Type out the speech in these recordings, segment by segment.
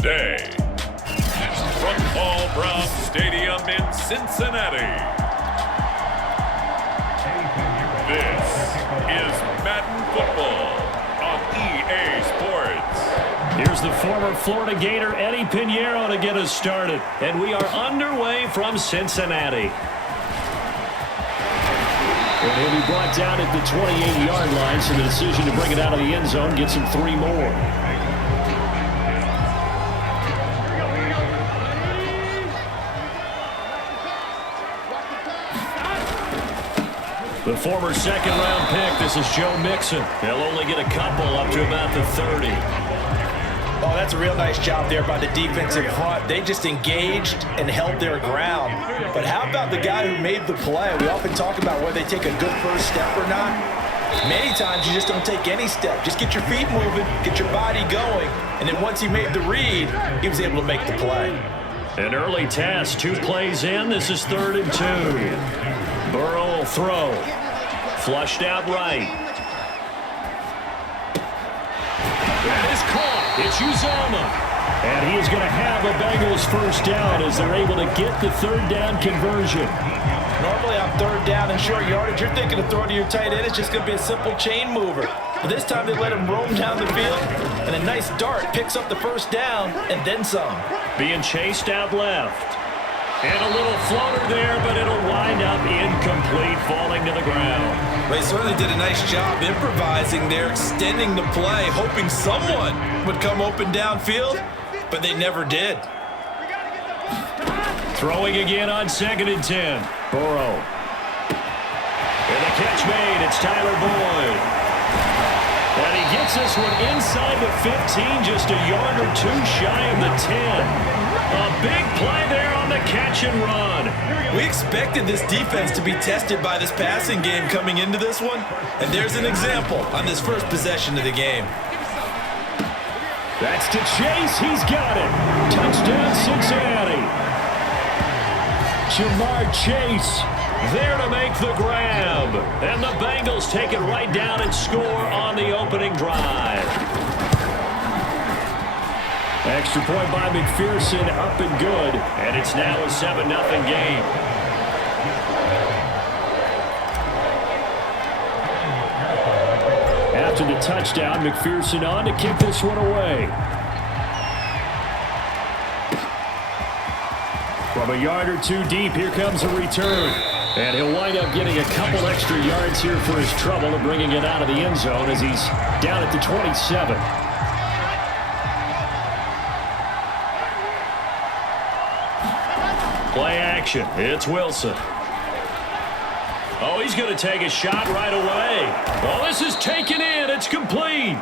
today. From Paul Brown Stadium in Cincinnati, this is Madden Football on EA Sports. Here's the former Florida Gator Eddie Pinheiro to get us started. And we are underway from Cincinnati. And he'll be brought down at the 28-yard line, so the decision to bring it out of the end zone gets him 3 more. The former second-round pick, this is Joe Mixon. He'll only get a couple up to about the 30. Oh, that's a real nice job there by the defensive front. They just engaged and held their ground. But how about the guy who made the play? We often talk about whether they take a good first step or not. Many times you just don't take any step. Just get your feet moving, get your body going, and then once he made the read, he was able to make the play. An early test, 2 plays in. This is 3rd and 2. Burrow will throw. Flushed out right. That is caught. It's Uzomah. And he is going to have a Bengals first down as they're able to get the 3rd down conversion. Normally on 3rd down and short yardage, you're thinking of throwing to your tight end. It's just going to be a simple chain mover. But this time they let him roam down the field, and a nice dart picks up the first down and then some. Being chased out left. And a little floater there, but it'll wind up incomplete, falling to the ground. They certainly did a nice job improvising there, extending the play, hoping someone would come open downfield, but they never did. Throwing again on 2nd and 10. Burrow. And the catch made. It's Tyler Boyd. And he gets this one inside the 15, just a yard or 2 shy of the 10. A big play there on the catch and run. We expected this defense to be tested by this passing game coming into this one, and there's an example on this first possession of the game. That's to Chase. He's got it. Touchdown, Cincinnati. Jamar Chase there to make the grab. And the Bengals take it right down and score on the opening drive. Extra point by McPherson, up and good. And it's now a 7-0 game. After the touchdown, McPherson on to kick this one away. From a yard or 2 deep, here comes a return. And he'll wind up getting a couple extra yards here for his trouble and bringing it out of the end zone as he's down at the 27. Play action. It's Wilson. Oh, he's going to take a shot right away. Oh, this is taken in. It's complete.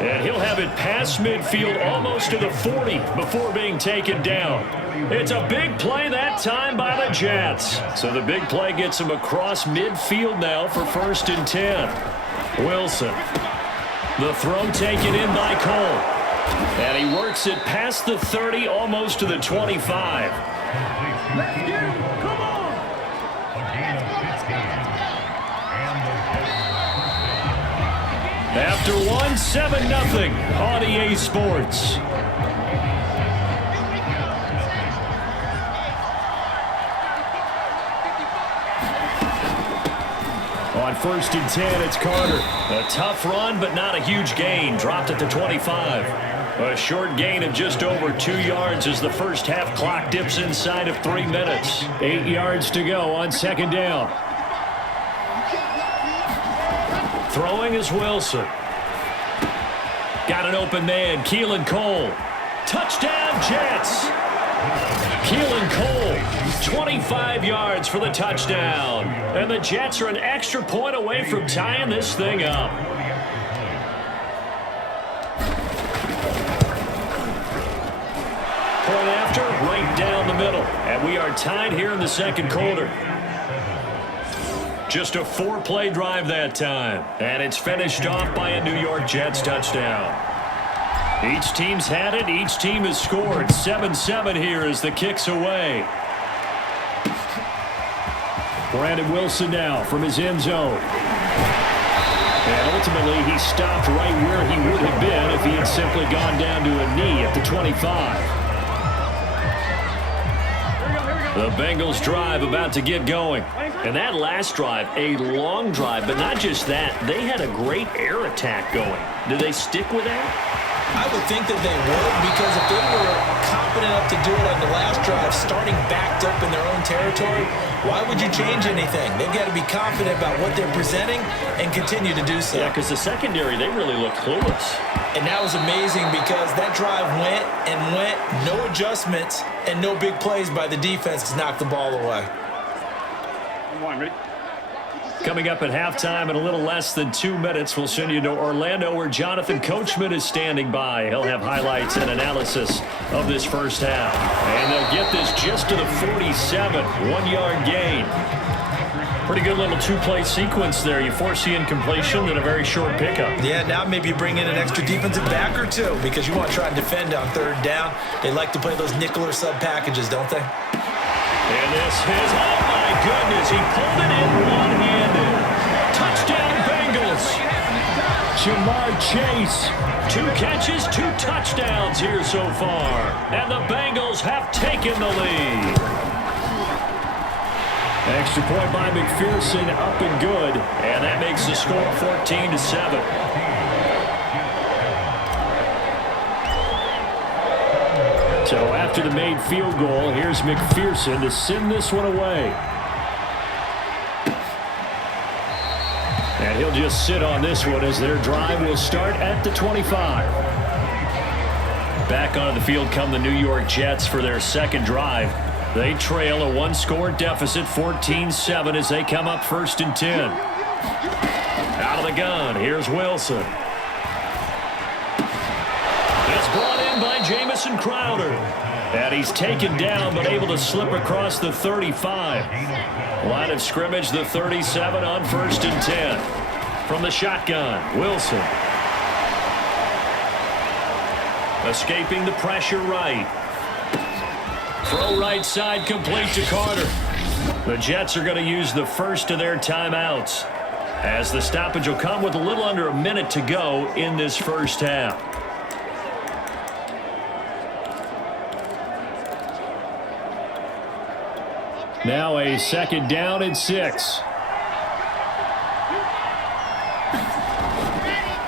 And he'll have it past midfield almost to the 40 before being taken down. It's a big play that time by the Jets. So the big play gets him across midfield now for 1st and 10. Wilson. The throw taken in by Cole. And he works it past the 30, almost to the 25. Let's get him. Come on. After 1, 7-0 on EA Sports. On 1st and 10, it's Carter. A tough run, but not a huge gain. Dropped at the 25. A short gain of just over 2 yards as the first half clock dips inside of 3 minutes. 8 yards to go on 2nd down. Throwing is Wilson. Got an open man, Keelan Cole. Touchdown, Jets. Keelan Cole, 25 yards for the touchdown. And the Jets are an extra point away from tying this thing up. Point after, right down the middle. And we are tied here in the 2nd quarter. Just a 4-play drive that time. And it's finished off by a New York Jets touchdown. Each team's had it. Each team has scored. 7-7 here as the kick's away. Brandon Wilson now from his end zone. And ultimately, he stopped right where he would have been if he had simply gone down to a knee at the 25. The Bengals drive about to get going. And that last drive, a long drive, but not just that. They had a great air attack going. Do they stick with that? I would think that they would, because if they were confident enough to do it on the last drive, starting backed up in their own territory, why would you change anything? They've got to be confident about what they're presenting and continue to do so. Yeah, because the secondary, they really looked clueless. And that was amazing because that drive went and went, no adjustments, and no big plays by the defense to knock the ball away. Coming up at halftime in a little less than 2 minutes, we'll send you to Orlando where Jonathan Coachman is standing by. He'll have highlights and analysis of this first half. And they'll get this just to the 47, 1-yard gain. Pretty good little two-play sequence there. You force the incompletion and a very short pickup. Yeah, now maybe you bring in an extra defensive back or two because you want to try and defend on third down. They like to play those nickel or sub packages, don't they? And this is, oh my goodness, he pulled it in one-handed. Touchdown Bengals. Jamar Chase, 2 catches, 2 touchdowns here so far. And the Bengals have taken the lead. Extra point by McPherson, up and good. And that makes the score 14-7. So after the made field goal, here's McPherson to send this one away. And he'll just sit on this one as their drive will start at the 25. Back onto the field come the New York Jets for their second drive. They trail a 1-score deficit, 14-7, as they come up 1st and 10. Out of the gun, here's Wilson. It's brought in by Jamison Crowder. And he's taken down but able to slip across the 35. Line of scrimmage, the 37 on 1st and 10. From the shotgun, Wilson. Escaping the pressure right. Throw right side complete to Carter. The Jets are going to use the first of their timeouts, as the stoppage will come with a little under a minute to go in this first half. Now a 2nd down and 6.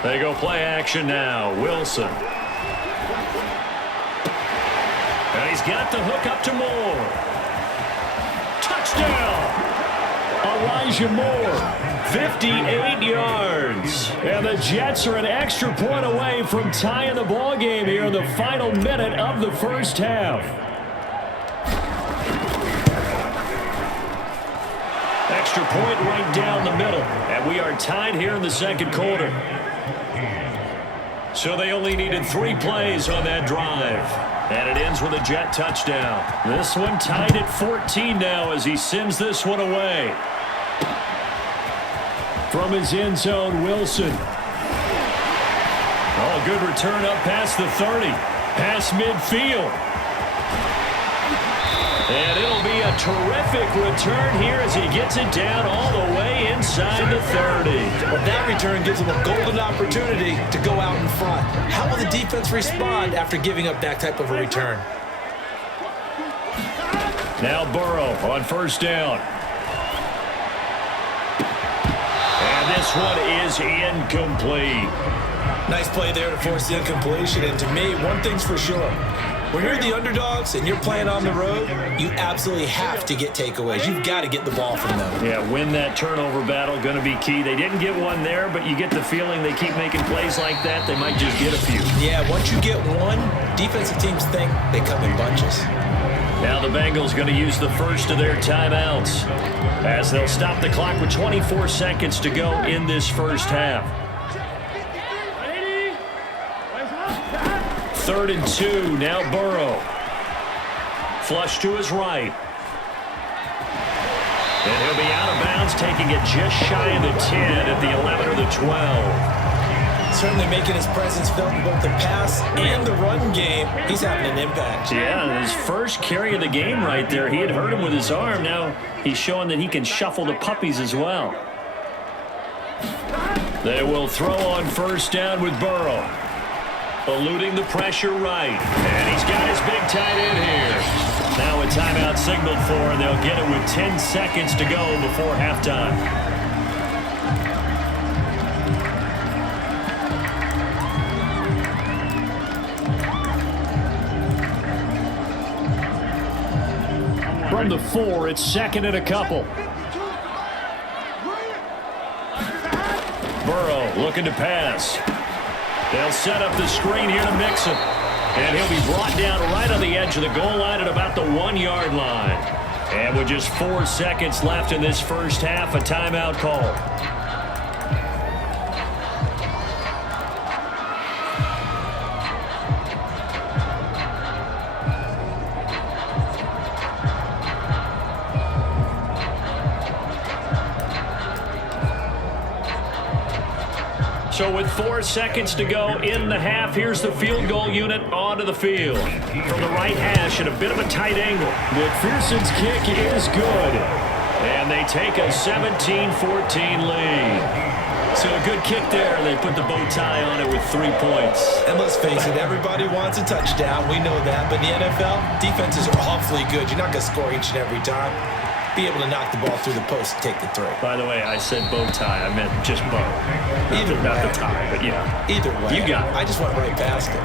They go play action now. Wilson. And he's got the hook up to Moore. Touchdown! Elijah Moore, 58 yards. And the Jets are an extra point away from tying the ball game here in the final minute of the first half. Extra point right down the middle. And we are tied here in the second quarter. So they only needed 3 plays on that drive. And it ends with a Jet touchdown. This one tied at 14 now as he sends this one away. From his end zone, Wilson. Oh, good return up past the 30. Past midfield. And it'll be a terrific return here as he gets it down all the way inside the 30. Well, that return gives him a golden opportunity to go out in front. How will the defense respond after giving up that type of a return? Now Burrow on 1st down. And this one is incomplete. Nice play there to force the incompletion. And to me, one thing's for sure. When you're the underdogs and you're playing on the road, you absolutely have to get takeaways. You've got to get the ball from them. Yeah, win that turnover battle, going to be key. They didn't get one there, but you get the feeling they keep making plays like that, they might just get a few. Yeah, once you get one, defensive teams think they come in bunches. Now the Bengals going to use the first of their timeouts as they'll stop the clock with 24 seconds to go in this first half. 3rd and 2, now Burrow. Flush to his right. And he'll be out of bounds, taking it just shy of the 10 at the 11 or the 12. Certainly making his presence felt in both the pass and the run game. He's having an impact. Yeah, his first carry of the game right there. He had hurt him with his arm. Now he's showing that he can shuffle the puppies as well. They will throw on first down with Burrow. Eluding the pressure right. And he's got his big tight end here. Now a timeout signaled for, and they'll get it with 10 seconds to go before halftime. From the 4, it's second and a couple. Burrow looking to pass. They'll set up the screen here to Mixon. And he'll be brought down right on the edge of the goal line at about the 1-yard line. And with just 4 seconds left in this first half, a timeout call. So with 4 seconds to go in the half, here's the field goal unit onto the field. From the right hash at a bit of a tight angle. McPherson's kick is good. And they take a 17-14 lead. So a good kick there. They put the bow tie on it with 3 points. And let's face it, everybody wants a touchdown. We know that. But in the NFL, defenses are awfully good. You're not going to score each and every time. Be able to knock the ball through the post and take the throw. By the way, I said bow tie. I meant just bow. Not the tie, but yeah. Either way. You got it. I just went right past it.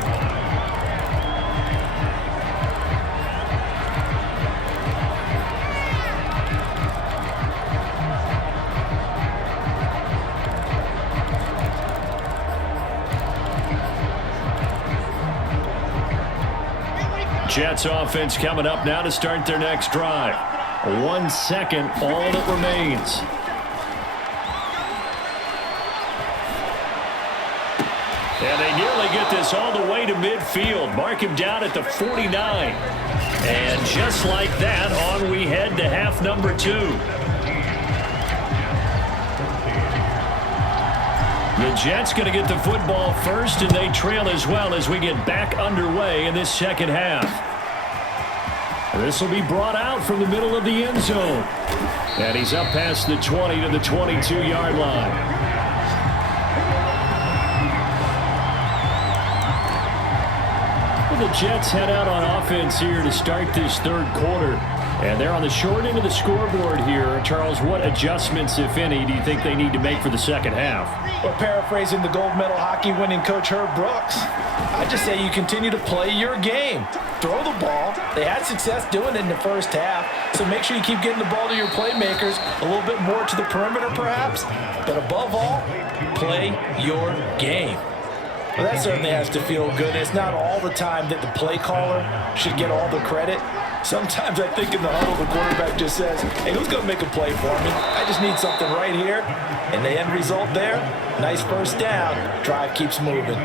Jets offense coming up now to start their next drive. 1 second, all that remains. And they nearly get this all the way to midfield. Mark him down at the 49. And just like that, on we head to half number 2. The Jets going to get the football first, and they trail as well as we get back underway in this second half. This will be brought out from the middle of the end zone. And he's up past the 20 to the 22-yard line. Well, the Jets head out on offense here to start this third quarter. And they're on the short end of the scoreboard here. Charles, what adjustments, if any, do you think they need to make for the second half? Well, paraphrasing the gold medal hockey winning coach Herb Brooks, I just say you continue to play your game. Throw the ball. They had success doing it in the first half, so make sure you keep getting the ball to your playmakers, a little bit more to the perimeter perhaps, but above all, play your game. Well, that certainly has to feel good. It's not all the time that the play caller should get all the credit. Sometimes I think in the huddle, the quarterback just says, hey, who's going to make a play for me? I just need something right here. And the end result there, nice first down. Drive keeps moving.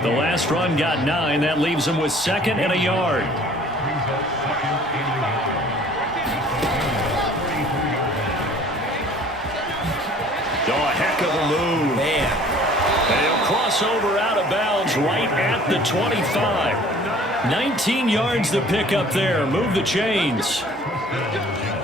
The last run got 9. That leaves them with 2nd and a yard. Oh, a heck of a move. Man. And he'll cross over out of bounds right at the 25. 19 yards to pick up there. Move the chains.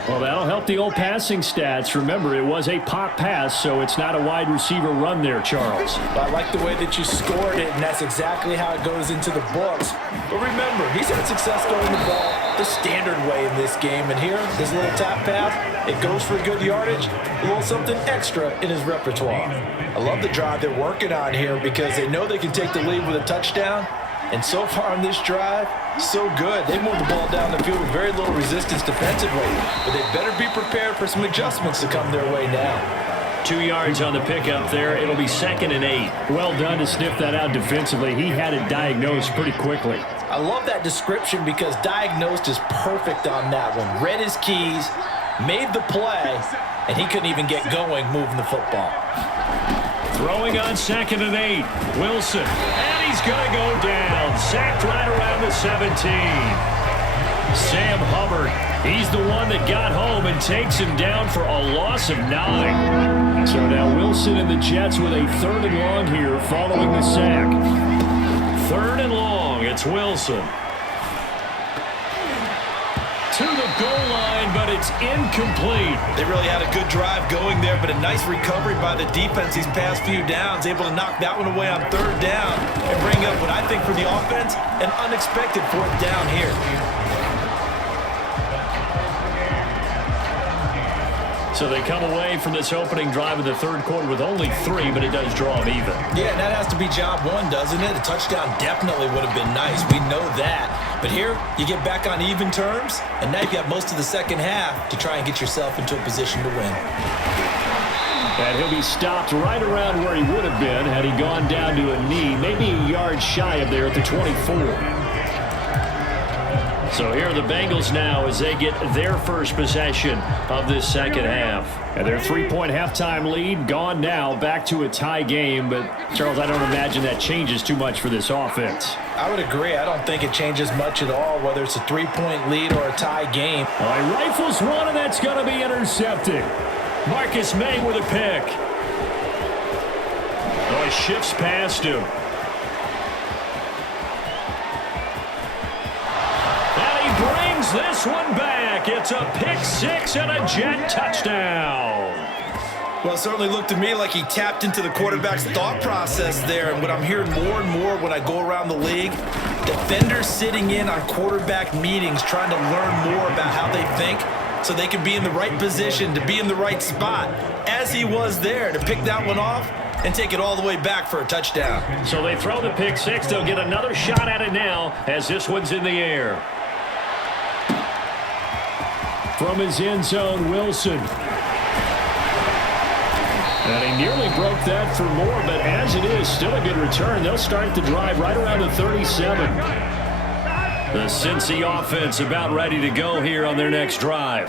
Well, that'll help the old passing stats. Remember, it was a pop pass, so it's not a wide receiver run there, Charles. I like the way that you scored it, and that's exactly how it goes into the books. But remember, he's had success throwing the ball the standard way in this game. And here, this little tap pass, it goes for good yardage, a little something extra in his repertoire. I love the drive they're working on here because they know they can take the lead with a touchdown. And so far on this drive, so good. They moved the ball down the field with very little resistance defensively. But they better be prepared for some adjustments to come their way now. 2 yards on the pickup there. It'll be 2nd and 8. Well done to sniff that out defensively. He had it diagnosed pretty quickly. I love that description because diagnosed is perfect on that one. Read his keys, made the play, and he couldn't even get going moving the football. Throwing on 2nd and 8. Wilson. And he's going to go down. Sacked right around the 17. Sam Hubbard. He's the one that got home and takes him down for a loss of 9. So now Wilson and the Jets with a 3rd and long here following the sack. 3rd and long. It's Wilson. to the goal line, but it's incomplete. They really had a good drive going there, but a nice recovery by the defense these past few downs, able to knock that one away on third down and bring up what I think for the offense, an unexpected fourth down here. So they come away from this opening drive in the third quarter with only 3, but it does draw them even. Yeah, and that has to be job one, doesn't it? A touchdown definitely would have been nice. We know that. But here, you get back on even terms, and now you've got most of the second half to try and get yourself into a position to win. And he'll be stopped right around where he would have been had he gone down to a knee, maybe a yard shy of there at the 24. So here are the Bengals now as they get their first possession of this second half. And their 3-point halftime lead gone now, back to a tie game. But, Charles, I don't imagine that changes too much for this offense. I would agree. I don't think it changes much at all, whether it's a 3-point lead or a tie game. All right, rifles one, and that's going to be intercepted. Marcus May with a pick. Oh, he shifts past him. This one back. It's a pick six and a Jet touchdown. Well, it certainly looked to me like he tapped into the quarterback's thought process there. And what I'm hearing more and more when I go around the league, defenders sitting in on quarterback meetings trying to learn more about how they think so they can be in the right position, to be in the right spot, as he was there, to pick that one off and take it all the way back for a touchdown. So they throw the pick six. They'll get another shot at it now as this one's in the air. From his end zone, Wilson. And he nearly broke that for more, but as it is, still a good return. They'll start the drive right around the 37. The Cincy offense about ready to go here on their next drive.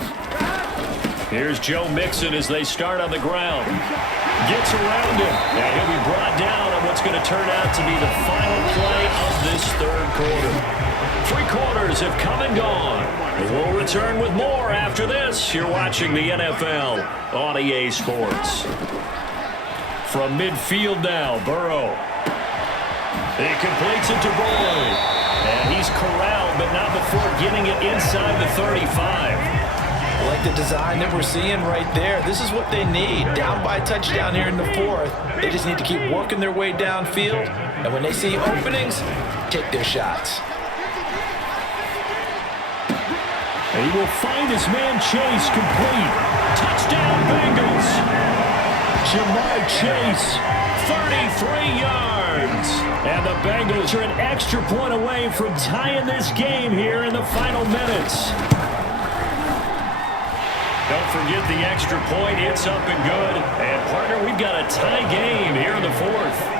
Here's Joe Mixon as they start on the ground. Gets around him, and he'll be brought down on what's going to turn out to be the final play of this third quarter. 3 quarters have come and gone. We'll return with more after this. You're watching the NFL on EA Sports. From midfield now, Burrow. He completes it to Boyd. And he's corralled, but not before getting it inside the 35. I like the design that we're seeing right there. This is what they need. Down by a touchdown here in the fourth. They just need to keep working their way downfield. And when they see openings, take their shots. And he will find his man Chase complete. Touchdown Bengals. Jamar Chase, 33 yards. And the Bengals are an extra point away from tying this game here in the final minutes. Don't forget the extra point. It's up and good. And, partner, we've got a tie game here in the fourth.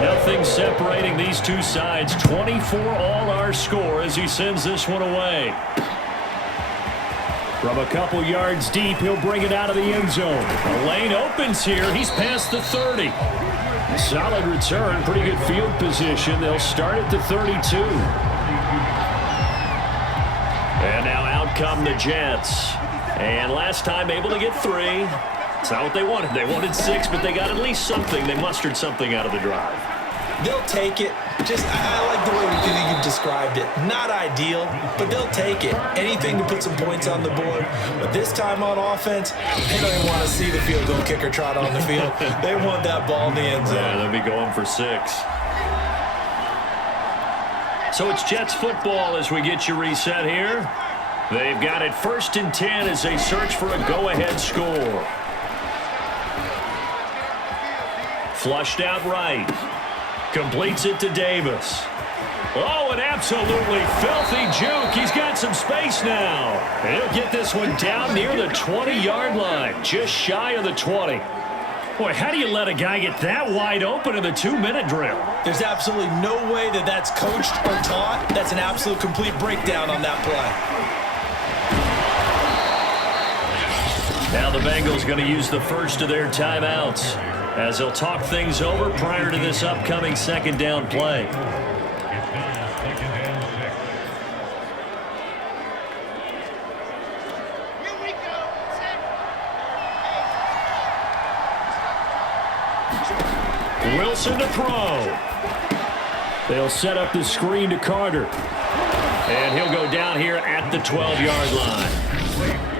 Nothing separating these two sides. 24 all our score as he sends this one away. From a couple yards deep, he'll bring it out of the end zone. The lane opens here. He's past the 30. Solid return. Pretty good field position. They'll start at the 32. And now out come the Jets. And last time able to get 3. It's not what they wanted. They wanted 6, but they got at least something. They mustered something out of the drive. They'll take it. I like the way you described it. Not ideal, but they'll take it. Anything to put some points on the board. But this time on offense, they don't even want to see the field goal kicker trot on the field. They want that ball in the end zone. Yeah, they'll be going for 6. So it's Jets football as we get you reset here. They've got it 1st and 10 as they search for a go-ahead score. Flushed out right. Completes it to Davis. Oh, an absolutely filthy juke. He's got some space now. And he'll get this one down near the 20-yard line, just shy of the 20. Boy, how do you let a guy get that wide open in the 2-minute drill? There's absolutely no way that that's coached or taught. That's an absolute complete breakdown on that play. Now the Bengals going to use the first of their timeouts as they'll talk things over prior to this upcoming second down play. Wilson to throw. They'll set up the screen to Carter. And he'll go down here at the 12-yard line.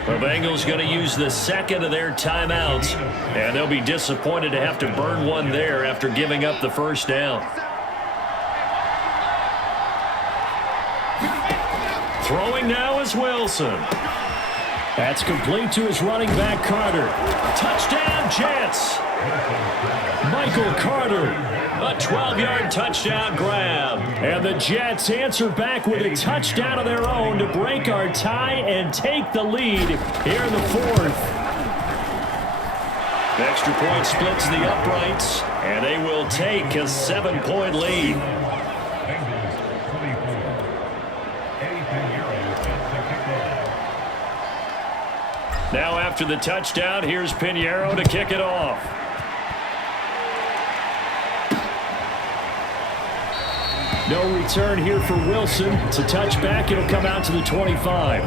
The Bengals going to use the second of their timeouts, and they'll be disappointed to have to burn one there after giving up the first down. Throwing now is Wilson. That's complete to his running back, Carter. Touchdown, Jets. Michael Carter, a 12-yard touchdown grab. And the Jets answer back with a touchdown of their own to break our tie and take the lead here in the fourth. The extra point splits the uprights, and they will take a 7-point lead. Now after the touchdown, here's Pinheiro to kick it off. No return here for Wilson. It's a touchback. It'll come out to the 25.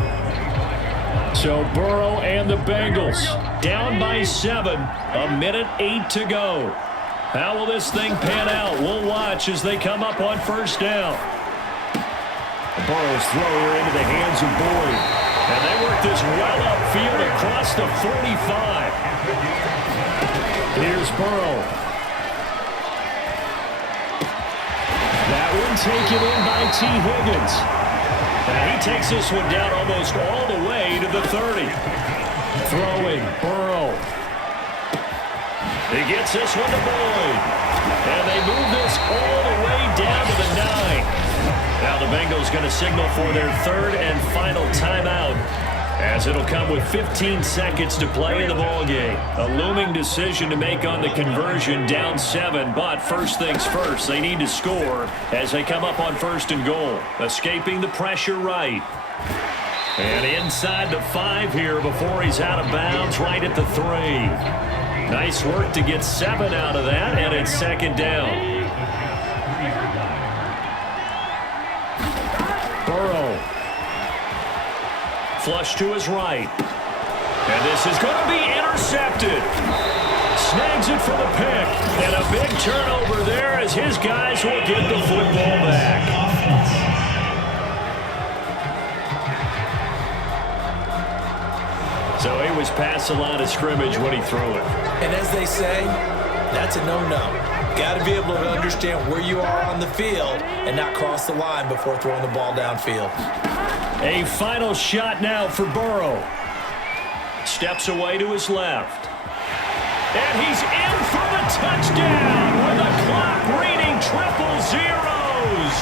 So Burrow and the Bengals down by 7. 1:08 to go. How will this thing pan out? We'll watch as they come up on first down. Burrow's throw here into the hands of Boyd. And they work this well upfield across the 45. Here's Burrow. That one taken in by T. Higgins. And he takes this one down almost all the way to the 30. Throwing, Burrow. He gets this one to Boyd. And they move this all the way down to the 9. Now the Bengals going to signal for their third and final timeout, as it'll come with 15 seconds to play in the ballgame. A looming decision to make on the conversion, down 7, but first things first, they need to score as they come up on first and goal. Escaping the pressure right. And inside the 5 here before he's out of bounds, right at the 3. Nice work to get 7 out of that, and it's second down. Burrow. Flush to his right. And this is going to be intercepted. Snags it for the pick. And a big turnover there as his guys will get the football back. So he was past the line of scrimmage when he threw it. And as they say, that's a no-no. Got to be able to understand where you are on the field and not cross the line before throwing the ball downfield. A final shot now for Burrow. Steps away to his left. And he's in for the touchdown with the clock reading triple zeros.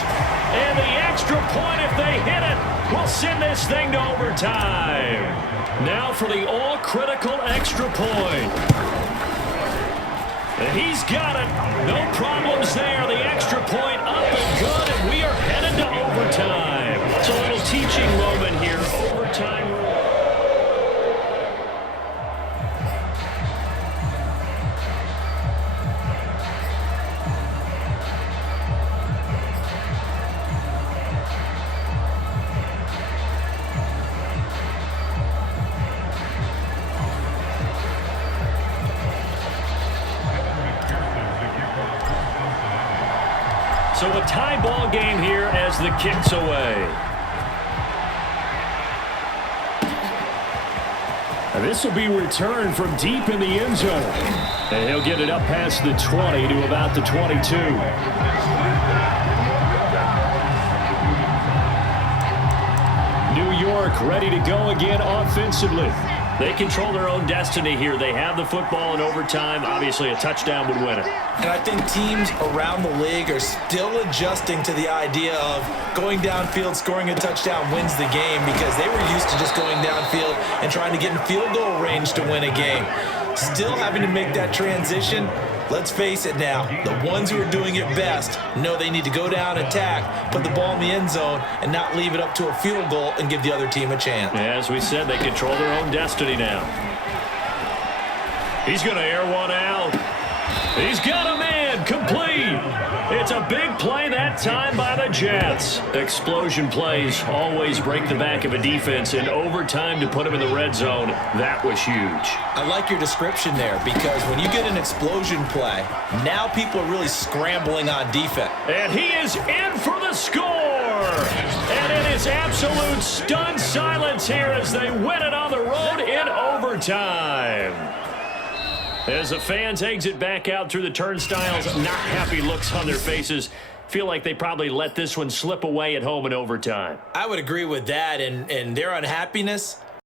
And the extra point, if they hit it, will send this thing to overtime. Now for the all-critical extra point. He's got it. No problems there. The extra point up and good, and we are headed to overtime. It's a little teaching moment here. Overtime rule. So a tie ball game here as the kick's away. And this will be returned from deep in the end zone. And he'll get it up past the 20 to about the 22. New York ready to go again offensively. They control their own destiny here. They have the football in overtime. Obviously, a touchdown would win it. And I think teams around the league are still adjusting to the idea of going downfield, scoring a touchdown wins the game, because they were used to just going downfield and trying to get in field goal range to win a game. Still having to make that transition. Let's face it now, the ones who are doing it best know they need to go down, attack, put the ball in the end zone, and not leave it up to a field goal and give the other team a chance. As we said, they control their own destiny now. He's going to air one out. He's got a man complete. It's a big play that time by the Jets. Explosion plays always break the back of a defense, and overtime to put them in the red zone, that was huge. I like your description there, because when you get an explosion play, now people are really scrambling on defense. And he is in for the score. And it is absolute stunned silence here as they win it on the road in overtime. As the fans exit back out through the turnstiles, not happy looks on their faces. Feel like they probably let this one slip away at home in overtime. I would agree with that, and their unhappiness